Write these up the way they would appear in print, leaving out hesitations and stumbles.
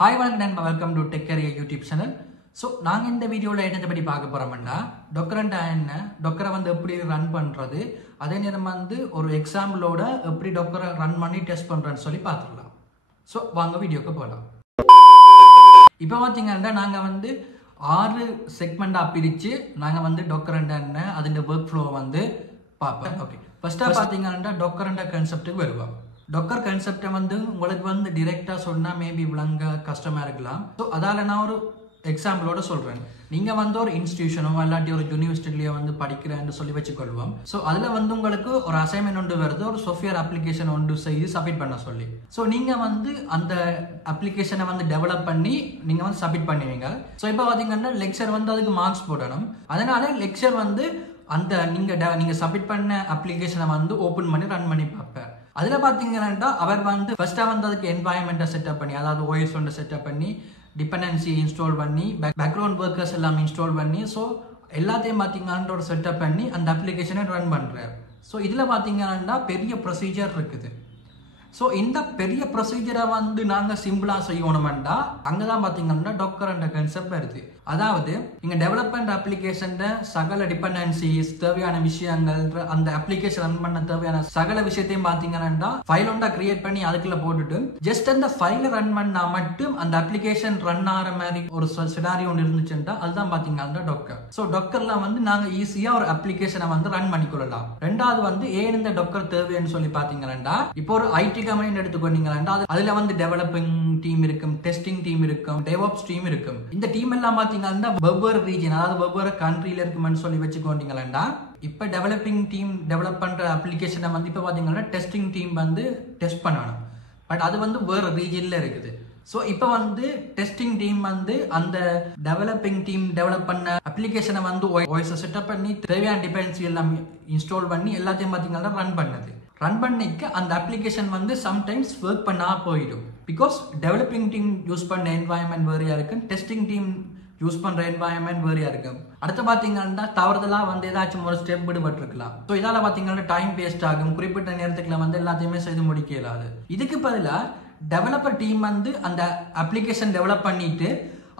Hi and welcome to Tech Career YouTube channel. So, நாங்க இந்த வீடியோல என்னத்தை பத்தி பார்க்க போறோம்னா Docker என்ன Docker வந்து எப்படி ரன் பண்றது அதே நேரம் வந்து ஒரு எக்ஸாம்பிளோட எப்படி Docker ரன் பண்ணி டெஸ்ட் பண்றேன்னு சொல்லி பார்த்துடலாம். சோ வாங்க வீடியோக்கு போலாம். இப்போ பாத்தீங்கன்னா நாங்க வந்து 6 செக்மெண்டா பிரிச்சு நாங்க வந்து Docker என்ன அதோட வொர்க் ஃப்ளோ வந்து பாப்போம். ஓகே. ஃபர்ஸ்டா பாத்தீங்கன்னா Docker கான்செப்ட்டுக்கு வருவோம். Docker கான்செப்ட் வந்து உங்களுக்கு வந்து டைரக்டா சொன்னா மேபி விளங்க கஷ்டமா இருக்கலாம். சோ அதால நான் ஒரு எக்ஸாம்பிளோட சொல்றேன். நீங்க வந்து ஒரு இன்ஸ்டிடியூஷனோ இல்லாட்டி ஒரு யூனிவர்சிட்டிலயோ வந்து படிக்கிறேன்னு சொல்லி வச்சுக்கொள்வோம். சோ அதுல வந்து உங்களுக்கு ஒரு அசைன்மெண்ட் ஒன்று வருது, ஒரு சாஃப்ட்வேர் அப்ளிகேஷன் ஒன்று செய்து சப்மிட் பண்ண சொல்லி. சோ நீங்க வந்து அந்த அப்ளிகேஷனை வந்து டெவலப் பண்ணி நீங்க வந்து சப்மிட் பண்ணுவீங்க. சோ இப்போ பாத்தீங்கன்னா லெக்சர் வந்து அதுக்கு மார்க்ஸ் போடணும். அதனால லெக்சர் வந்து அந்த நீங்க சப்மிட் பண்ண அப்ளிகேஷனை வந்து ஓபன் பண்ணி ரன் பண்ணி பார்ப்பேன். அதுல பாத்தீங்கன்னா அவர் வந்து ஃபர்ஸ்டா வந்து அதுக்கு என்வாயன்மெண்ட்டை செட்டப் பண்ணி, அதாவது OS ஒன்று செட்டப் பண்ணி, டிபெண்டன்சி இன்ஸ்டால் பண்ணி, பேக்ரவுண்ட் ஒர்க்கர்ஸ் எல்லாம் இன்ஸ்டால் பண்ணி, ஸோ எல்லாத்தையும் பாத்தீங்கன்னா ஒரு செட்டப் பண்ணி அந்த அப்ளிகேஷனை ரன் பண்றாரு. ஸோ இதுல பாத்தீங்கன்னா பெரிய ப்ரொசீஜர் இருக்குது. ஸோ இந்த பெரிய ப்ரொசீஜரை வந்து நாங்க சிம்பிளா செய்யணும்டா அங்கதான் பாத்தீங்கன்னா Docker என்ற கான்செப்ட் வருது. அதாவது நீங்க டெவலப் பண்ற அப்ளிகேஷன் சகல டிபெண்டன்சிஸ் தேவையான விஷயங்கள் அந்த அப்ளிகேஷன் ரன் பண்ண தேவையான சகல விஷயத்தையும் பாத்தீங்கன்னா ஃபைல் ஒன்றா கிரியேட் பண்ணி அதுக்குள்ள போட்டுட்டு ஜஸ்ட் அந்த ஃபைல ரன் பண்ணா மட்டும் அந்த அப்ளிகேஷன் ரன் ஆகிற மாதிரி ஒரு சினாரியோ ஒன்று இருந்துச்சுன்னா அதுதான் பாத்தீங்கன்னா Docker. ஸோ Dockerல வந்து நாங்க ஈஸியா ஒரு அப்ளிகேஷனை வந்து ரன் பண்ணிக்கொள்ளலாம். ரெண்டாவது வந்து ஏன் இந்த Docker தேவைன்னு சொல்லி பாத்தீங்கன்னா இப்போ ஒரு ஐடி கம்பெனி எடுத்துக்கொண்டீங்கன்னா அதுல வந்து டெவலப்பிங் டீம் இருக்கும், டெஸ்டிங் டீம் இருக்கும், டெவாப்ஸ் டீம் இருக்கும். இந்த டீம் எல்லாம் பாத்தீங்கன்னா வெவ்வேறு ரீஜன், அதாவது வெவ்வேறு கண்ட்ரியில இருக்குமென்னு சொல்லி வச்சுக்கொண்டீங்கன்னா இப்ப டெவலப்பிங் டீம் டெவலப் பண்ற அப்ளிகேஷனை வந்து இப்ப பாத்தீங்கன்னா டெஸ்டிங் டீம் வந்து டெஸ்ட் பண்ணணும். பட் அது வந்து வேற ரீஜன்ல இருக்குது. சோ இப்போ வந்து டெஸ்டிங் டீம் வந்து அந்த டெவலப்பிங் டீம் டெவலப் பண்ண அப்ளிகேஷனை வந்து OS செட்டப் பண்ணி தேவையான டிபெண்டன்சி எல்லாம் இன்ஸ்டால் பண்ணி எல்லாத்தையும் பாத்தீங்கன்னா ரன் பண்ணிக்க அந்த அப்ளிகேஷன் வந்து சம்டைம்ஸ் ஒர்க் பண்ணா போயிடும். பிகாஸ் டெவலப்பிங் டீம் யூஸ் பண்ண என்வாயன்மெண்ட் வேறையா இருக்கு, டெஸ்டிங் டீம் யூஸ் பண்ற என்வாயன்மெண்ட் வேறையா இருக்கு. அடுத்து பாத்தீங்கன்னா தவறுதலா வந்து ஏதாச்சும் ஒரு ஸ்டெப் விடுபட்டிருக்கலாம். ஸோ இதால பாத்தீங்கன்னா டைம் வேஸ்ட் ஆகும், குறிப்பிட்ட நேரத்துக்குள்ள வந்து எல்லாத்தையுமே செய்து முடிக்க இயலாது. இதுக்கு பதிலா டெவலப்பர் டீம் வந்து அந்த அப்ளிகேஷன் டெவலப் பண்ணிட்டு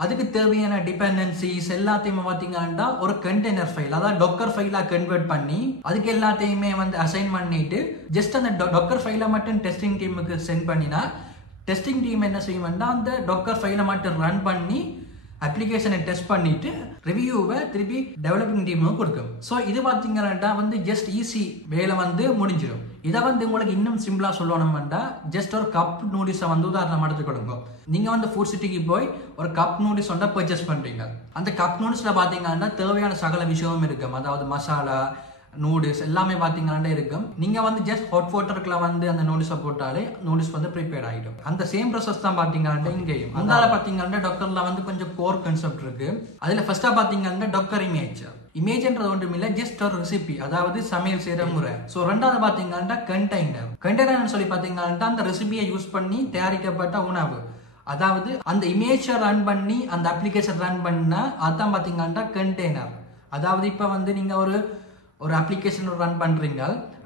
அதுக்கு தேவையான டிபெண்டன்சிஸ் எல்லாத்தையுமே பாத்தீங்கன்னா ஒரு கண்டெய்னர் ஃபைல், அதாவது Docker ஃபைலா கன்வெர்ட் பண்ணி அதுக்கு எல்லாத்தையுமே வந்து அசைன் பண்ணிட்டு ஜஸ்ட் அந்த Docker ஃபைலை மட்டும் டெஸ்டிங் டீமுக்கு சென்ட் பண்ணினா டெஸ்டிங் டீம் என்ன செய்யும்னா அந்த Docker ஃபைலை மட்டும் ரன் பண்ணி அப்ளிகேஷனை டெஸ்ட் பண்ணிட்டு ரிவ்யூவை திருப்பி டெவலப்பிங் டீமுக்கு கொடுக்கும். ஸோ இது பாத்தீங்கன்னா வந்து ஜஸ்ட் ஈஸி வேலை வந்து முடிஞ்சிடும். இதை வந்து உங்களுக்கு இன்னும் சிம்பிளா சொல்லணும்னா ஜஸ்ட் ஒரு கப் நூடில்ஸை வந்து உதாரணம் எடுத்துக்கொள்ளுங்க. நீங்க வந்து ஃபுட் சிட்டிக்கு போய் ஒரு கப் நூடில்ஸ் ஒன்றை பர்ச்சேஸ் பண்றீங்க. அந்த கப் நூடில்ஸ்ல பாத்தீங்கன்னா தேவையான சகல விஷயமும் இருக்கும், அதாவது மசாலா நூடுல்ஸ் எல்லாமே பாத்தீங்கன்னா இருக்கும். நீங்க வந்து ஜஸ்ட் ஹாட் வாட்டருக்குள்ள வந்து அந்த நூடுல்ஸை போட்டாலே நூடுல்ஸ் வந்து ப்ரிப்பேர் ஆகிடும். அந்த சேம் ப்ராசஸ் தான் பாத்தீங்கன்னா இங்கேயும். அதனால பாத்தீங்கன்னா Dockerல வந்து கொஞ்சம் கோர் கான்செப்ட் இருக்கு. அதுல ஃபர்ஸ்டா பாத்தீங்கன்னா Docker இமேஜ்ன்றது ஒன்றும் இல்ல, ஜஸ்ட் ஒரு ரெசிபி, அதாவது சமையல் செய்யற முறை. ஸோ ரெண்டாவது பாத்தீங்கன்னா கண்டெய்னர் சொல்லி பாத்தீங்கன்னா அந்த ரெசிபியை யூஸ் பண்ணி தயாரிக்கப்பட்ட உணவு, அதாவது அந்த இமேஜை ரன் பண்ணி அந்த அப்ளிகேஷன் ரன் பண்ணா அதான் பாத்தீங்கன்னா கண்டெய்னர். அதாவது இப்ப வந்து நீங்க ஒரு அப்ளிகேஷன் ரன் பண்றீங்க,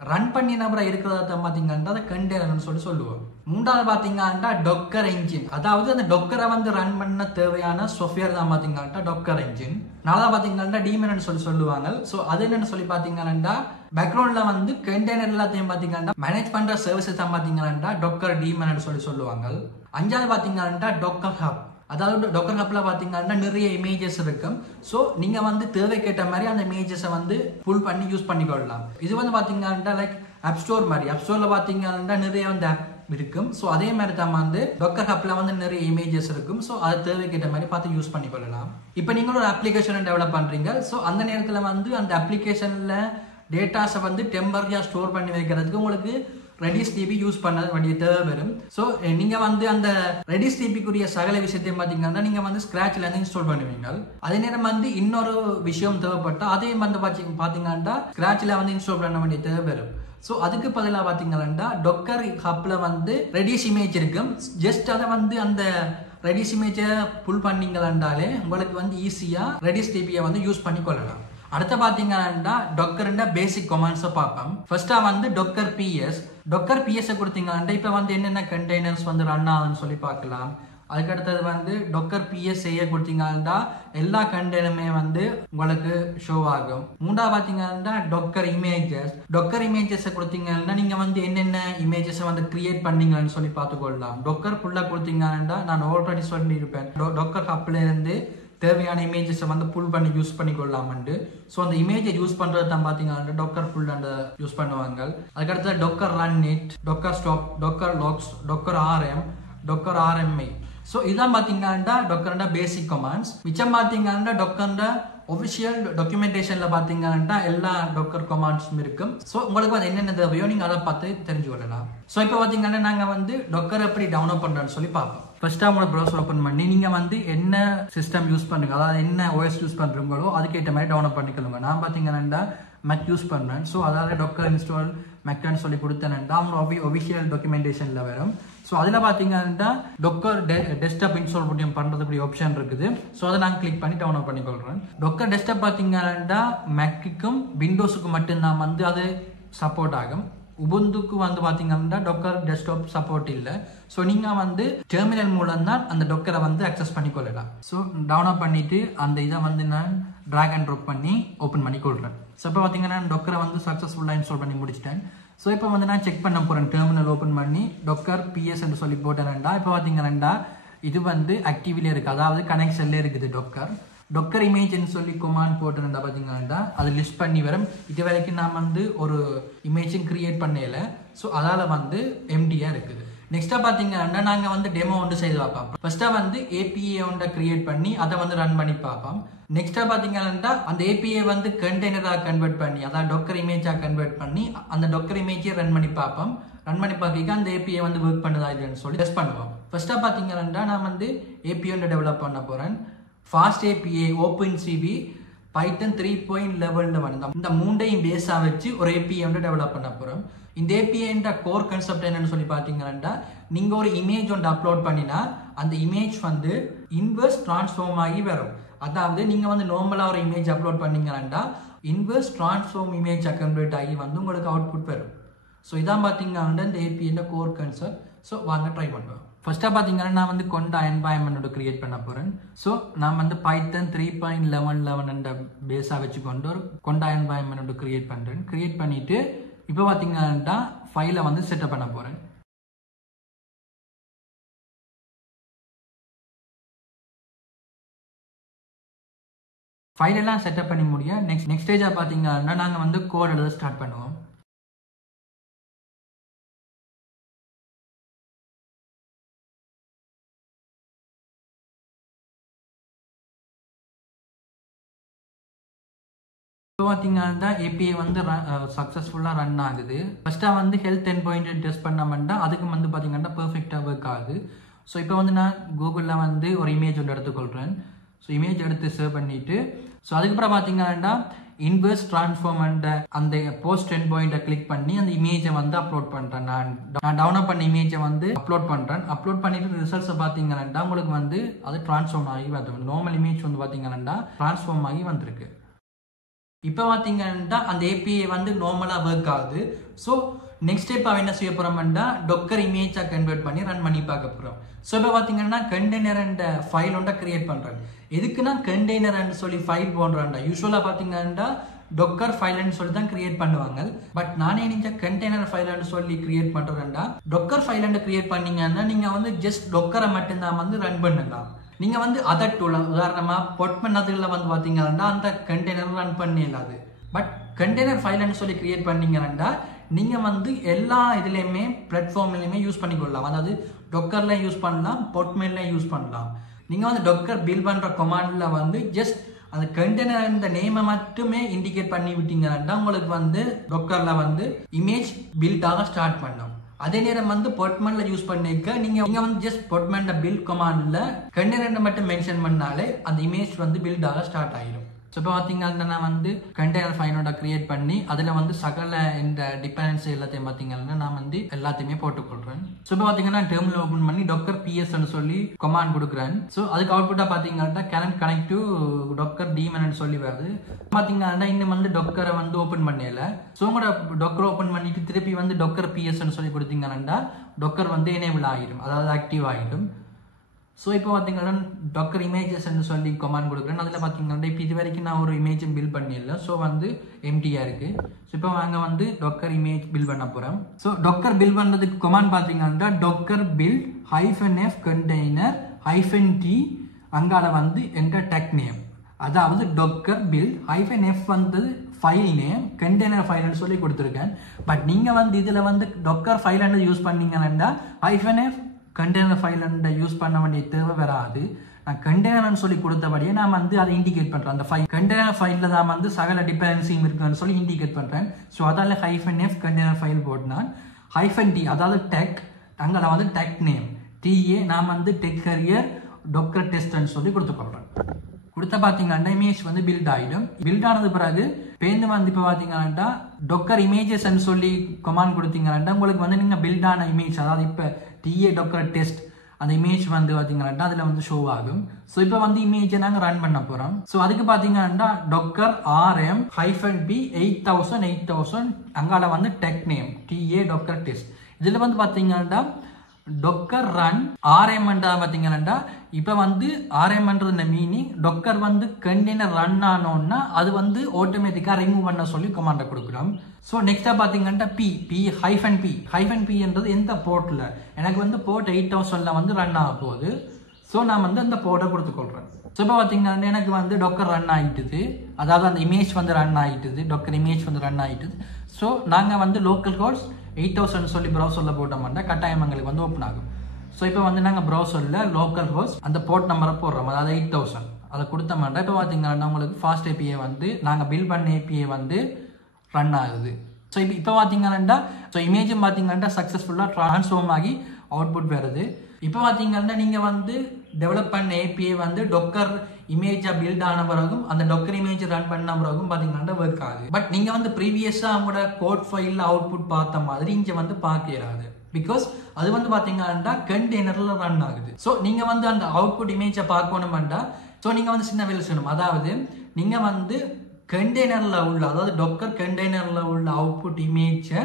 ரன் பண்ணி நம்பரை இருக்கிறத பாத்தீங்கன்னா அதை கண்டெய்னர்னு சொல்லி சொல்லுவோம். மூன்றாவது பாத்தீங்கன்னா Docker engine, அதாவது அந்த Dockerரை வந்து ரன் பண்ண தேவையான சாஃப்ட்வேர் தான் பாத்தீங்கன்னா Docker engine. நாலாவது பாத்தீங்கன்னா டீமன் சொல்லி சொல்லுவாங்க. ஸோ அது என்னன்னு சொல்லி பாத்தீங்கன்னா பேக்ரவுண்ட்ல வந்து கண்டெய்னர் எல்லாத்தையும் பாத்தீங்கன்னா மேனேஜ் பண்ற சர்வீசஸ் தான் பாத்தீங்கன்னா Docker டீமன் சொல்லி சொல்லுவாங்க. அஞ்சாவது பாத்தீங்கன்னா Docker Hub, அதாவது Docker Hubல பாத்தீங்கன்னா நிறைய இமேஜஸ் இருக்கும். ஸோ நீங்க வந்து தேவைக்கேற்ற மாதிரி அந்த இமேஜஸை வந்து புல் பண்ணி யூஸ் பண்ணிக்கொள்ளலாம். இது வந்து பாத்தீங்கன்னா லைக் ஆப் ஸ்டோர் மாதிரி. ஆப் ஸ்டோர்ல பாத்தீங்கன்னா நிறைய வந்து ஆப் இருக்கும். ஸோ அதே மாதிரி தான் வந்து Docker Hubல வந்து நிறைய இமேஜஸ் இருக்கும். ஸோ அது தேவைக்கேற்ற மாதிரி பார்த்து யூஸ் பண்ணிக்கொள்ளலாம். இப்போ நீங்க ஒரு அப்ளிகேஷனை டெவலப் பண்றீங்க. ஸோ அந்த நேரத்தில் வந்து அந்த அப்ளிகேஷன்ல டேட்டாஸை வந்து டெம்பரரியா ஸ்டோர் பண்ணி வைக்கிறதுக்கு உங்களுக்கு Redis DB யூஸ் பண்ண வேண்டிய தேவை வரும். ஸோ நீங்க வந்து அந்த Redis DBக்குரிய சகல விஷயத்தையும் பாத்தீங்கன்னா நீங்க வந்து ஸ்கிராச்ல இருந்து இன்ஸ்டால் பண்ணுவீங்க. அதே நேரம் வந்து இன்னொரு விஷயம் தேவைப்பட்டா அதையும் வந்து பாத்தீங்கன்னா ஸ்கிராச்ல வந்து இன்ஸ்டால் பண்ண வேண்டிய தேவை வரும். ஸோ அதுக்கு பதிலாக பாத்தீங்கன்னா Docker Hubல வந்து Redis இமேஜ் இருக்கும். ஜஸ்ட் அதை வந்து அந்த Redis இமேஜை புல் பண்ணீங்களாண்டாலே உங்களுக்கு வந்து ஈஸியா Redis DBயை வந்து யூஸ் பண்ணி கொள்ளலாம். அடுத்து பாத்தீங்கன்னா Dockerண்ட பேசிக் கமாண்ட்ஸை பார்ப்போம். ஃபர்ஸ்டா வந்து Docker PS கொடுத்தீங்கன்னா இப்ப வந்து என்னென்ன கண்டெய்னர்ஸ் வந்து ரன் ஆகுதுன்னு சொல்லி பார்க்கலாம். அதுக்கு அடுத்தது வந்து docker ps செய்ய கொடுத்தீங்கன்னா எல்லா கண்டெய்னருமே வந்து உங்களுக்கு ஷோ ஆகும். மூணாவது பாத்தீங்கன்னா docker images கொடுத்தீங்கன்னா நீங்க வந்து என்னென்ன இமேஜஸ் வந்து கிரியேட் பண்ணீங்கன்னு சொல்லி பார்த்துக்கொள்ளலாம். docker ஃபுல்லா கொடுத்தீங்கன்னா நான் ஆல்ரெடி சொல்லியிருப்பேன் docker hubல இருந்து தேவையான இமேஜஸை வந்து புல் பண்ணி யூஸ் பண்ணிக்கொள்ளலாம்ண்டு. ஸோ அந்த இமேஜை யூஸ் பண்ணுறது தான் பார்த்தீங்கன்னா docker ஃபுல் அந்த யூஸ் பண்ணுவாங்க. அதுக்கடுத்து docker run it, docker stop, docker logs, docker rm, docker rmi. So இதான் பார்த்தீங்கன்னா டொக்கர்ட பேசிக் கமாண்ட்ஸ். மிச்சம் பார்த்தீங்கன்னா டொக்கர்ட ஒஃபிஷியல் டாக்குமெண்டேஷன்ல பார்த்தீங்கன்னா எல்லா டொக்கர் கமாண்ட்ஸும் இருக்கும். ஸோ உங்களுக்கு அது என்னென்ன தேவையோ நீங்கள் அதை பார்த்து தெரிஞ்சு கொள்ளலாம். ஸோ இப்போ பார்த்தீங்கன்னா நாங்கள் வந்து டொக்கர் எப்படி டவுன்லோட் பண்ணுறோன்னு சொல்லி பார்ப்போம். ஃபர்ஸ்ட் உங்களோட ப்ரௌசர் ஓப்பன் பண்ணி நீங்கள் வந்து என்ன சிஸ்டம் யூஸ் பண்ணுங்க, அதாவது என்ன ஓஎஸ் யூஸ் பண்ணுறீங்களோ அதுக்கேற்ற மாதிரி டவுன்லோட் பண்ணிக்கொள்ளுங்க. நான் பார்த்தீங்கன்னா மேக் யூஸ் பண்ணுறேன். ஸோ அதாவது டொக்கர் இன்ஸ்டால் மேக்னு சொல்லி கொடுத்தேன்னா அவங்க ஒஃபிஷியல் டாக்குமெண்டேஷனில் வரும். ஸோ அதில் பார்த்தீங்கன்னா டொக்கர் டெஸ்க்டாப் இன்ஸ்டால் பண்ணி பண்ணுறதுக்கு ஆப்ஷன் இருக்குது. ஸோ அதை நான் கிளிக் பண்ணி டவுன்லோட் பண்ணிக்கொள்கிறேன். டொக்கர் டெஸ்க்டாப் பார்த்தீங்கன்னா மேக்குக்கும் விண்டோஸுக்கும் மட்டும்தான் வந்து அது சப்போர்ட் ஆகும். உபுந்துக்கு வந்து பார்த்தீங்கன்னா டொக்கர் டெஸ்க்டாப் சப்போர்ட் இல்லை. ஸோ நீங்கள் வந்து டெர்மினல் மூலம் தான் அந்த டொக்கரை வந்து அக்சஸ் பண்ணிக்கொள்ளலாம். ஸோ டவுன்லோட் பண்ணிட்டு அந்த இதை வந்து நான் ட்ராக் அண்ட் ட்ராப் பண்ணி ஓப்பன் பண்ணிக்கொள்கிறேன். ஸோ இப்போ பார்த்தீங்கன்னா டொக்கரை வந்து சக்ஸஸ்ஃபுல்லாக இன்ஸ்டால் பண்ணி முடிச்சிட்டேன். ஸோ இப்போ வந்து நான் செக் பண்ண போகிறேன். டெர்மினல் ஓப்பன் பண்ணி டொக்கர் பிஎஸ் என்று சொல்லி போட்டேன்டா இப்போ பார்த்தீங்கன்னா இது வந்து ஆக்டிவ்லேயே இருக்குது, அதாவது கனெக்ஷன்லேயே இருக்குது டொக்கர் இமேஜ்னு சொல்லி கொமாண்ட் போட்டுருந்தா பார்த்தீங்கன்னா அது லிஸ்ட் பண்ணி வரும். இது வரைக்கும் நான் வந்து ஒரு இமேஜும் கிரியேட் பண்ணல. ஸோ அதால் வந்து எம்டியாக இருக்குது. நெக்ஸ்ட்டாக பார்த்தீங்கன்னா நாங்கள் வந்து டெமோ ஒன்று செய்து பார்ப்போம். ஃபர்ஸ்ட்டாக வந்து ஏபிஏ ஒன்றை கிரியேட் பண்ணி அதை வந்து ரன் பண்ணி பார்ப்போம். நெக்ஸ்ட்டாக பார்த்தீங்கன்னா அந்த ஏபிஏ வந்து கண்டெய்னராக கன்வெர்ட் பண்ணி, அதாவது டொக்கர் இமேஜாக கன்வெர்ட் பண்ணி அந்த டொக்கர் இமேஜை ரன் பண்ணி பார்ப்போம். ரன் பண்ணி பார்க்க அந்த ஏபிஏ வந்து ஒர்க் பண்ணுதா இல்லைன்னு சொல்லி டெஸ்ட் பண்ணுவோம். ஃபர்ஸ்ட்டாக பார்த்தீங்கன்னா நான் வந்து ஏபிஏ ஒன்று டெவலப் பண்ண போகிறேன். ஃபாஸ்ட் ஏபிஏ, ஓப்பன்சிவி, பைத்தன் 3.11 வந்து இந்த மூண்டையும் பேஸாக வச்சு ஒரு ஏபிஏ வந்து டெவலப் பண்ண போகிறோம். இந்த ஏபிஏன்ற கோர் கான்செப்ட் என்னன்னு சொல்லி பார்த்தீங்கன்னா நீங்கள் ஒரு இமேஜ் ஒன்று அப்லோட் பண்ணினா அந்த இமேஜ் வந்து இன்வெர்ஸ் டிரான்ஸ்ஃபார்ம் ஆகி வரும். அதாவது நீங்கள் வந்து நார்மலாக ஒரு இமேஜ் அப்லோட் பண்ணீங்கன்னா இன்வெர்ஸ் டிரான்ஸ்ஃபார்ம் இமேஜ் கன்வெர்ட் ஆகி வந்து உங்களுக்கு அவுட்புட் வரும். ஸோ இதான் பார்த்தீங்கன்னா இந்த ஏபிஏன்ற கோர் கான்செப்ட். ஸோ வாங்க ட்ரை பண்ணுவோம். ஃபர்ஸ்ட்டாக பார்த்தீங்கன்னா நான் வந்து கொண்ட என்வாயன்மெண்ட் கிரியேட் பண்ண போகிறேன். ஸோ நான் வந்து பைத்தன் 3.11 பேஸாக வச்சு கொண்டு ஒரு கொண்ட என்வாயன்மெண்ட் கிரியேட் பண்ணுறேன். கிரியேட் பண்ணிவிட்டு இப்போ பார்த்தீங்கன்னா ஃபைலை வந்து செட்டப் பண்ண போகிறேன். ஃபைலெல்லாம் செட்டப் பண்ணி முடிய நெக்ஸ்ட் ஸ்டேஜாக பார்த்தீங்கன்னா நாங்கள் வந்து கோட் எழுத ஸ்டார்ட் பண்ணுவோம். இப்போ பார்த்தீங்கன்னா ஏபிஐ வந்து சக்ஸஸ்ஃபுல்லாக ரன் ஆகுது. ஃபர்ஸ்ட்டாக வந்து ஹெல்த் எண்ட் பாயிண்ட் டெஸ்ட் பண்ணாமண்டா அதுக்கு வந்து பார்த்தீங்கன்னா பெர்ஃபெக்டாக ஒர்க் ஆகுது. ஸோ இப்போ வந்து நான் கூகுளில் வந்து ஒரு இமேஜ் ஒன்று எடுத்துக்கொள்கிறேன். ஸோ இமேஜ் எடுத்து சேவ் பண்ணிவிட்டு ஸோ அதுக்கப்புறம் பார்த்தீங்கன்னா இன்வெர்ஸ் டிரான்ஸ்ஃபார்ம் அந்த போஸ்ட் எண்ட் பாயிண்ட்டை கிளிக் பண்ணி அந்த இமேஜை வந்து அப்லோட் பண்ணுறேன். நான் டவுன்லோட் பண்ண இமேஜை வந்து அப்லோட் பண்ணுறேன். அப்லோட் பண்ணிட்டு ரிசல்ட்ஸை பார்த்தீங்கன்னா உங்களுக்கு வந்து அது டிரான்ஸ்ஃபார்ம் ஆகி வந்து நார்மல் இமேஜ் வந்து பார்த்தீங்கன்னா டிரான்ஸ்ஃபார்ம் ஆகி வந்திருக்கு. இப்போ பார்த்தீங்கன்னா அந்த ஏபிஐ வந்து நார்மலாக ஒர்க் ஆகுது. ஸோ நெக்ஸ்ட் ஸ்டெப் என்ன செய்ய போகிறோம்னா டொக்கர் இமேஜாக கன்வெர்ட் பண்ணி ரன் பண்ணி பார்க்க போகிறோம். ஸோ இப்போ பார்த்தீங்கன்னா கண்டெய்னர் அண்ட் ஃபைல் ஒன்றை கிரியேட் பண்ணுறேன். எதுக்குன்னா கண்டெய்னர் அண்ட் சொல்லி ஃபைல் போடுறான்டா யூஸ்வலாக பார்த்தீங்கன்னா டொக்கர் ஃபைல்னு சொல்லி தான் கிரியேட் பண்ணுவாங்க. பட் நானே நினைச்ச கண்டெய்னர் ஃபைல்னு சொல்லி கிரியேட் பண்ணுறேன்டா டொக்கர் ஃபைல்னு கிரியேட் பண்ணீங்கன்னா நீங்கள் வந்து ஜஸ்ட் டொக்கரை மட்டும்தான் வந்து ரன் பண்ணலாம். நீங்கள் வந்து அதர் டூல் உதாரணமாக பொட்மன் அதில் வந்து பார்த்தீங்கன்னா அந்த கண்டெய்னர் ரன் பண்ணிடலாது. பட் கண்டெய்னர் ஃபைல்னு சொல்லி கிரியேட் பண்ணீங்கன்னா நீங்கள் வந்து எல்லா இதுலேயுமே பிளாட்ஃபார்ம்லையுமே யூஸ் பண்ணிக்கொள்ளலாம். அதாவது டொக்கர்லையும் யூஸ் பண்ணலாம், பொட்மென்லையும் யூஸ் பண்ணலாம். நீங்கள் வந்து டொக்கர் பில்ட் பண்ணுற கொமாண்டில் வந்து ஜஸ்ட் அந்த கண்டெய்னர் இந்த நேமை மட்டுமே இண்டிகேட் பண்ணி விட்டீங்கன்னா உங்களுக்கு வந்து டொக்கரில் வந்து இமேஜ் பில்டாக ஸ்டார்ட் பண்ணும். அதே நேரம் வந்து பொட்மன்ல யூஸ் பண்ணிக்க நீங்க வந்து ஜஸ்ட் பொட்மன்ல பில்ட் கமாண்ட்ல கண்டெய்னர் மட்டும் மென்ஷன் பண்ணாலே அந்த இமேஜ் வந்து பில்ட் ஆக ஸ்டார்ட் ஆயிடும். ஸோ இப்போ பார்த்தீங்கன்னா நான் வந்து கண்டெய்னர் ஃபைலோட கிரியேட் பண்ணி அதில் வந்து சகல இந்த டிபெண்டன்சி எல்லாத்தையும் பார்த்தீங்கன்னா நான் வந்து எல்லாத்தையுமே போட்டுக்கொள்கிறேன். ஸோ இப்போ பார்த்தீங்கன்னா டெர்மினல் ஓப்பன் பண்ணி டொக்கர் பிஎஸ்ன்னு சொல்லி கமாண்ட் கொடுக்குறேன். ஸோ அதுக்கு அவுட்புட்டாக பார்த்தீங்கன்னா கனெக்ட் டு டொக்கர் டீமன் சொல்லி வருது. பார்த்தீங்கன்னா இன்னும் வந்து டொக்கரை வந்து ஓப்பன் பண்ணல. ஸோ உங்களோட டொக்கர் ஓப்பன் பண்ணிட்டு திருப்பி வந்து டொக்கர் பிஎஸ்ன்னு சொல்லி கொடுத்தீங்கன்னா டொக்கர் வந்து எனேபிள் ஆகிடும், அதாவது ஆக்டிவ் ஆகிடும். ஸோ இப்போ பார்த்தீங்கன்னா டாக்கர் இமேஜஸ்ன்னு சொல்லி கமாண்ட் கொடுக்குறேன். அதில் பார்த்தீங்கன்னா இப்போ இது வரைக்கும் நான் ஒரு இமேஜும் பில்ட் பண்ணிடல. ஸோ வந்து எம்டியாக இருக்குது. ஸோ இப்போ நாங்கள் வந்து டாக்கர் இமேஜ் பில்ட் பண்ண போகிறோம். ஸோ டாக்கர் பில்ட் பண்ணுறதுக்கு கமாண்ட் பார்த்தீங்கன்னா docker build -f container -t அங்கால வந்து எங்கள் டெக் நேம், அதாவது டாக்கர் பில்ட் -f வந்து ஃபைல் நேம், கண்டெய்னர் ஃபைல்னு சொல்லி கொடுத்துருக்கேன். பட் நீங்கள் வந்து இதில் வந்து டாக்கர் ஃபைல் யூஸ் பண்ணீங்கன்னா -f கண்டெய்னர் ஃபைல் யூஸ் பண்ண வேண்டிய தேவை வராது. நான் கண்டெய்னர்னு சொல்லி கொடுத்தபடியே நான் வந்து அதை இண்டிகேட் பண்ணுறேன். அந்த ஃபைல் கண்டெய்னர் ஃபைலில் தான் வந்து சகல டிபெண்டன்சியும் இருக்குன்னு சொல்லி இண்டிகேட் பண்ணுறேன். ஸோ அதால் -f கண்டெய்னர் ஃபைல் போட்டுனான். -t அதாவது டெக், அங்கே வந்து டெக் நேம் TA நான் வந்து டெக் கரியர் டாக்கர் டெஸ்ட்னு சொல்லி கொடுத்துக்கொள்கிறேன். கொடுத்த பார்த்தீங்கன்னா இமேஜ் வந்து பில்ட் ஆகிடும். பில்ட் ஆனது பிறகு பேருந்து வந்து இப்போ பார்த்தீங்கன்னா டாக்கர் இமேஜஸ்ன்னு சொல்லி கமாண்ட் கொடுத்தீங்கன்னா உங்களுக்கு வந்து நீங்கள் பில்ட் ஆன இமேஜ், அதாவது இப்போ TA டாக்கர் டெஸ்ட் அந்த இமேஜ் வந்து பார்த்தீங்கன்னா அதில் வந்து ஷோ ஆகும். ஸோ இப்போ வந்து இமேஜை நாங்கள் ரன் பண்ண போகிறோம். ஸோ அதுக்கு பார்த்தீங்கன்னா டாக்கர் RM-p 8000 அங்கால வந்து tag name TA docker test. இதில் வந்து பார்த்தீங்கன்னா டாக்கர் ரன் RM பார்த்தீங்கன்னா இப்போ வந்து RM மீனிங் டாக்கர் வந்து கண்டெய்னர் ரன் ஆனோன்னா அது வந்து ஆட்டோமேட்டிக்காக ரிமூவ் பண்ண சொல்லி கமாண்டை கொடுக்குறோம். ஸோ நெக்ஸ்ட்டாக பார்த்தீங்கன்னா p என்றது எந்த போர்ட்டில் எனக்கு வந்து போர்ட் 8000 வந்து ரன் ஆக போகுது. ஸோ நான் வந்து அந்த போர்ட்டை கொடுத்துக்கொள்கிறேன். ஸோ இப்போ பார்த்தீங்கன்னா எனக்கு வந்து டாக்கர் ரன் ஆகிட்டுது, அதாவது அந்த இமேஜ் வந்து ரன் ஆகிட்டுது, டாக்கர் இமேஜ் வந்து ரன் ஆகிட்டுது. ஸோ நாங்கள் வந்து லோக்கல் கோட்ஸ் 8000 சொல்லி ப்ரௌசரில் போட்டோம்னா கட்டாயம் எங்களுக்கு வந்து ஓப்பன் ஆகும். ஸோ இப்போ வந்து நாங்கள் ப்ரௌசரில் லோக்கல் ஹோஸ்ட் அந்த போர்ட் நம்பரை போடுறோம், அதாவது 8000 அதை கொடுத்த மாட்டோம். இப்போ பார்த்தீங்கன்னா உங்களுக்கு ஃபாஸ்ட் API வந்து நாங்கள் பில்ட் பண்ண API வந்து ரன் ஆகுது. ஸோ இப்போ பார்த்தீங்கன்னா ஸோ இமேஜும் பார்த்தீங்கன்னா சக்ஸஸ்ஃபுல்லாக ட்ரான்ஸ்ஃபார்ம் ஆகி அவுட்புட் வருது. இப்போ பார்த்தீங்கன்னா நீங்கள் வந்து டெவலப் பண்ண API வந்து டாக்கர் இமேஜாக பில்ட் ஆன பிறகும் அந்த டாக்கர் இமேஜ் ரன் பண்ண பிறகும் பார்த்தீங்கன்னா ஒர்க் ஆகுது. பட் நீங்கள் வந்து ப்ரீவியஸாக அவங்களோட கோட் ஃபைலில் அவுட்புட் பார்த்த மாதிரி இங்கே வந்து பார்க்கறாது. பிகாஸ் அது வந்து பார்த்தீங்கன்னா கண்டெய்னரில் ரன் ஆகுது. ஸோ நீங்கள் வந்து அந்த அவுட்புட் இமேஜை பார்க்கணுமெண்டா ஸோ நீங்கள் வந்து சின்ன வேலை செய்யணும். அதாவது நீங்கள் வந்து கண்டெய்னரில் உள்ள, அதாவது டாக்கர் கண்டெய்னரில் உள்ள அவுட்புட் இமேஜை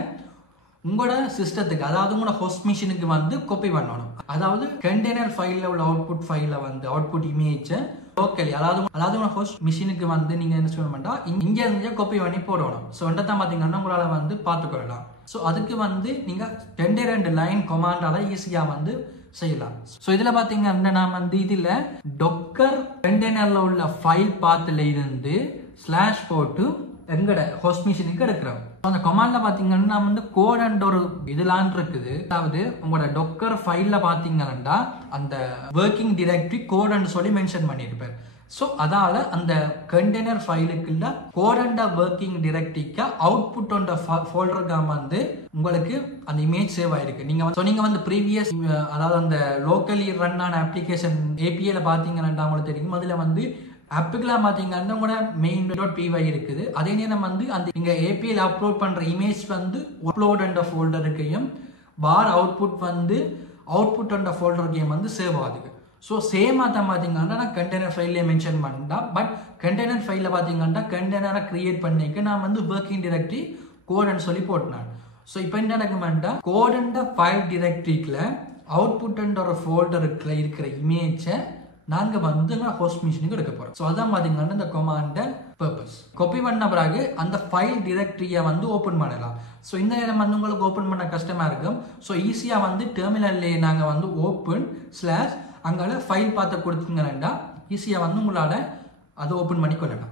உங்களோட சிஸ்டத்துக்கு, அதாவது உங்களோட ஹோஸ்ட் மிஷினுக்கு வந்து காப்பி பண்ணணும். அதாவது கண்டெய்னர் ஃபைலில் உள்ள அவுட்புட் ஃபைலில் வந்து அவுட்புட் இமேஜை லோக்கலி, அதாவது உங்களோட ஹோஸ்ட் மிஷினுக்கு வந்து நீங்கள் என்ன சொல்லணும்னா இங்கே இருந்து காப்பி பண்ணி போடணும். ஸோ தான் பார்த்தீங்கன்னா உங்களால் வந்து பார்த்துக்கொள்ளலாம். ஸோ அதுக்கு வந்து நீங்கள் 2 லைன் கொமாண்டால ஈஸியாக வந்து செய்யலாம். ஸோ இதில் பார்த்தீங்கன்னா நான் வந்து இதில் டாக்கர் கண்டெய்னரில் உள்ள ஃபைல் பாத்தில் இருந்து ஸ்லாஷ் போட்டு எங்கட ஹோஸ்ட் மிஷினுக்கு எடுக்கிறோம். அந்த கமாண்ட்ல பாத்தீங்கன்னா நம்ம வந்து கோட் அண்ட் ஒரு இதெல்லாம் இருக்குது. அதாவது உங்களோட டாக்கர் ஃபைல்ல பாத்தீங்கன்னா அந்த ஒர்க்கிங் டைரக்டரி கோட் சொல்லி மென்ஷன் பண்ணியிருப்பார். ஸோ அதால அந்த கண்டெய்னர் ஃபைலுக்குள்ள கோட் அண்ட் ஒர்க்கிங் டைரக்டரிக்கு அவுட்புட் ஆன் ஃபோல்டருக்கு வந்து உங்களுக்கு அந்த இமேஜ் சேவ் ஆயிருக்கு. நீங்க வந்து ப்ரீவியஸ், அதாவது அந்த லோக்கலி ரன் ஆன அப்ளிகேஷன் APIல பாத்தீங்கன்னா உங்களுக்கு தெரியும். அதுல வந்து ஆப்புக்கெல்லாம் பார்த்தீங்கன்னா உங்களோட main.py இருக்குது. அதே நேரம் வந்து அந்த நீங்கள் APIயில் அப்லோட் பண்ணுற இமேஜ் வந்து அப்லோட் அண்ட் ஃபோல்டருக்கையும் பார் அவுட்புட் வந்து அவுட்புட் அண்ட் ஃபோல்டருக்கையும் வந்து சேவ் ஆகுது. ஸோ சேமாக தான் பார்த்தீங்கன்னா நான் கண்டெய்னர் ஃபைல்லே மென்ஷன் பண்ணிட்டேன். பட் கண்டெய்னர் ஃபைலில் பார்த்தீங்கன்னா கண்டெய்னரை கிரியேட் பண்ணிக்க நான் வந்து ஒர்க்கிங் டைரக்டரி கோடுன்னு சொல்லி போட்டினேன். ஸோ இப்போ என்ன நடக்குமெண்டா கோட் அண்ட் ஃபைல் டைரக்டரிக்குள்ள அவுட்புட் அண்ட் ஒரு ஃபோல்டருக்குள்ள இருக்கிற இமேஜை நாங்கள் வந்து ஹோஸ்ட் மிஷினுக்கு எடுக்க போகிறோம். ஸோ அதான் பார்த்தீங்கன்னா இந்த கொமாண்ட பர்பஸ். காப்பி பண்ண பிறகு அந்த ஃபைல் டிரெக்டரியை வந்து ஓப்பன் பண்ணலாம். ஸோ இந்த நேரம் வந்து உங்களுக்கு ஓப்பன் பண்ண கஷ்டமாக இருக்கும். ஸோ ஈஸியாக வந்து டெர்மினல்லே நாங்கள் வந்து ஓப்பன் ஸ்லாஷ் அங்கால ஃபைல் பார்த்து கொடுத்தீங்கன்னா ஈஸியாக வந்து உங்களால் அதை ஓப்பன் பண்ணி கொள்ளலாம்.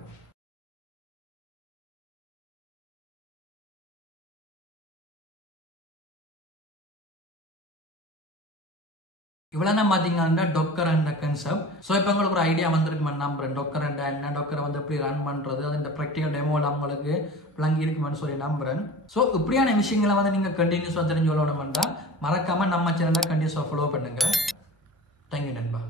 இவ்வளோ பார்த்தீங்கன்னா டாக்கர் அண்ட் கன்செப்ட். ஸோ இப்போ உங்களுக்கு ஒரு ஐடியா வந்திருக்கு நம்புறேன். டாக்கர் அண்ட் என்ன, டாக்கரை வந்து எப்படி ரன் பண்ணுறது, அது இந்த ப்ராக்டிக்கல் டெமோவில் உங்களுக்கு விளங்கி இருக்குமென்னு சொல்லி நம்புறேன். ஸோ இப்படியான விஷயங்களை வந்து நீங்கள் கண்டினியூஸாக தெரிஞ்சு கொள்ளணும்னா மறக்காமல் நம்ம சேனலை கண்டினியூஸாக ஃபாலோ பண்ணுங்கள். தேங்க்யூ நண்பா.